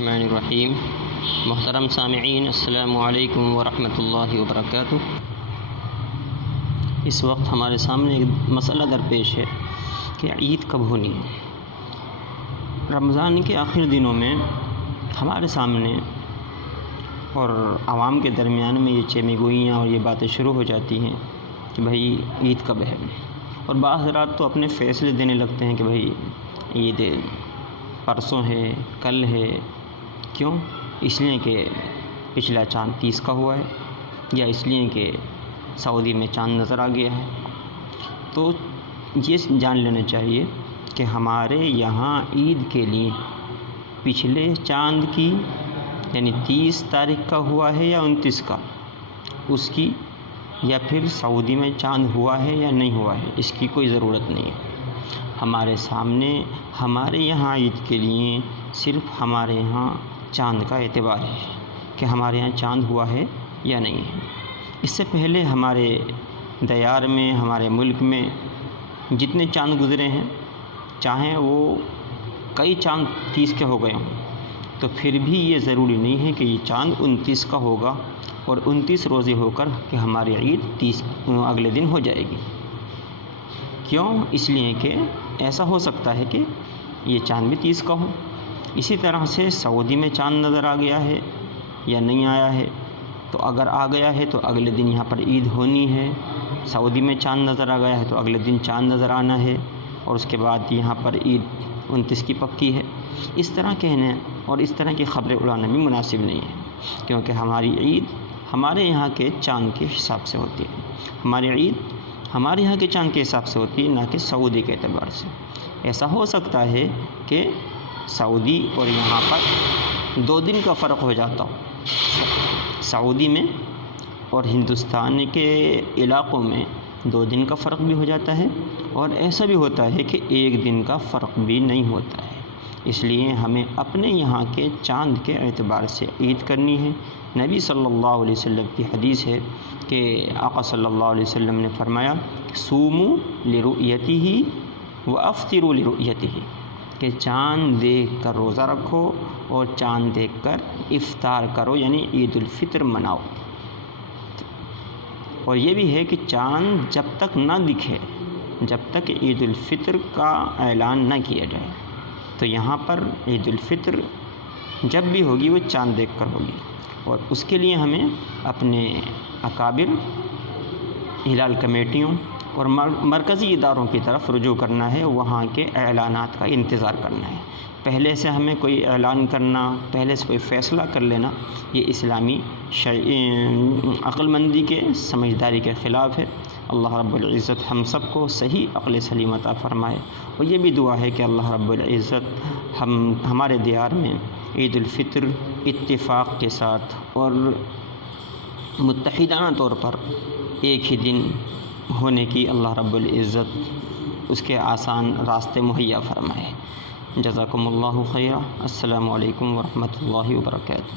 الرحمن الرحیم۔ محترم سامعین، السلام علیکم ورحمۃ اللہ وبرکاتہ۔ اس وقت ہمارے سامنے ایک مسئلہ درپیش ہے کہ عید کب ہونی ہے۔ رمضان کے آخر دنوں میں ہمارے سامنے اور عوام کے درمیان میں یہ چیمے گوئیاں اور یہ باتیں شروع ہو جاتی ہیں کہ بھائی عید کب ہے، اور بعض حضرات تو اپنے فیصلے دینے لگتے ہیں کہ بھائی عید پرسوں ہے، کل ہے۔ کیوں؟ اس لیے کہ پچھلا چاند 30 کا ہوا ہے، یا اس لیے کہ سعودی میں چاند نظر آ گیا ہے۔ تو یہ جان لینا چاہیے کہ ہمارے یہاں عید کے لیے پچھلے چاند کی یعنی 30 تاریخ کا ہوا ہے یا 29 کا، اس کی، یا پھر سعودی میں چاند ہوا ہے یا نہیں ہوا ہے، اس کی کوئی ضرورت نہیں ہے۔ ہمارے سامنے ہمارے یہاں عید کے لیے صرف ہمارے یہاں چاند کا اعتبار ہے کہ ہمارے یہاں چاند ہوا ہے یا نہیں ہے۔ اس سے پہلے ہمارے دیار میں، ہمارے ملک میں جتنے چاند گزرے ہیں، چاہیں وہ کئی چاند 30 کے ہو گئے ہوں، تو پھر بھی یہ ضروری نہیں ہے کہ یہ چاند 29 کا ہوگا اور 29 روزے ہو کر کہ ہماری عید 30 اگلے دن ہو جائے گی۔ کیوں؟ اس لیے کہ ایسا ہو سکتا ہے کہ یہ چاند بھی 30 کا ہو۔ اسی طرح سے سعودی میں چاند نظر آ گیا ہے یا نہیں آیا ہے، تو اگر آ گیا ہے تو اگلے دن یہاں پر عید ہونی ہے۔ سعودی میں چاند نظر آ گیا ہے تو اگلے دن چاند نظر آنا ہے، اور اس کے بعد یہاں پر عید 29 کی پکی ہے۔ اس طرح کہنے اور اس طرح کی خبریں اڑانا بھی مناسب نہیں ہے، کیونکہ ہماری عید ہمارے یہاں کے چاند کے حساب سے ہوتی ہے۔ ہماری عید ہمارے یہاں کے چاند کے حساب سے ہوتی ہے، نہ کہ سعودی کے اعتبار سے۔ ایسا ہو سکتا ہے کہ سعودی اور یہاں پر 2 دن کا فرق ہو جاتا ہو، سعودی میں اور ہندوستان کے علاقوں میں 2 دن کا فرق بھی ہو جاتا ہے، اور ایسا بھی ہوتا ہے کہ 1 دن کا فرق بھی نہیں ہوتا ہے۔ اس لیے ہمیں اپنے یہاں کے چاند کے اعتبار سے عید کرنی ہے۔ نبی صلی اللہ علیہ وسلم کی حدیث ہے کہ آقا صلی اللہ علیہ وسلم نے فرمایا، صوموا لرؤیتہ وافطروا لرؤیتہ، کہ چاند دیکھ کر روزہ رکھو اور چاند دیکھ کر افطار کرو، یعنی عید الفطر مناؤ۔ اور یہ بھی ہے کہ چاند جب تک نہ دکھے، جب تک عید الفطر کا اعلان نہ کیا جائے، تو یہاں پر عید الفطر جب بھی ہوگی وہ چاند دیکھ کر ہوگی، اور اس کے لیے ہمیں اپنے اکابر، ہلال کمیٹیوں اور مرکزی اداروں کی طرف رجوع کرنا ہے، وہاں کے اعلانات کا انتظار کرنا ہے۔ پہلے سے ہمیں کوئی اعلان کرنا، پہلے سے کوئی فیصلہ کر لینا، یہ اسلامی عقل مندی کے، سمجھداری کے خلاف ہے۔ اللہ رب العزت ہم سب کو صحیح عقل سلیم عطا فرمائے، اور یہ بھی دعا ہے کہ اللہ رب العزت ہمارے دیار میں عید الفطر اتفاق کے ساتھ اور متحدانہ طور پر ایک ہی دن ہونے کی اللہ رب العزت اس کے آسان راستے مہیا فرمائے۔ جزاکم اللہ خیرا۔ السلام علیکم ورحمۃ اللہ وبرکاتہ۔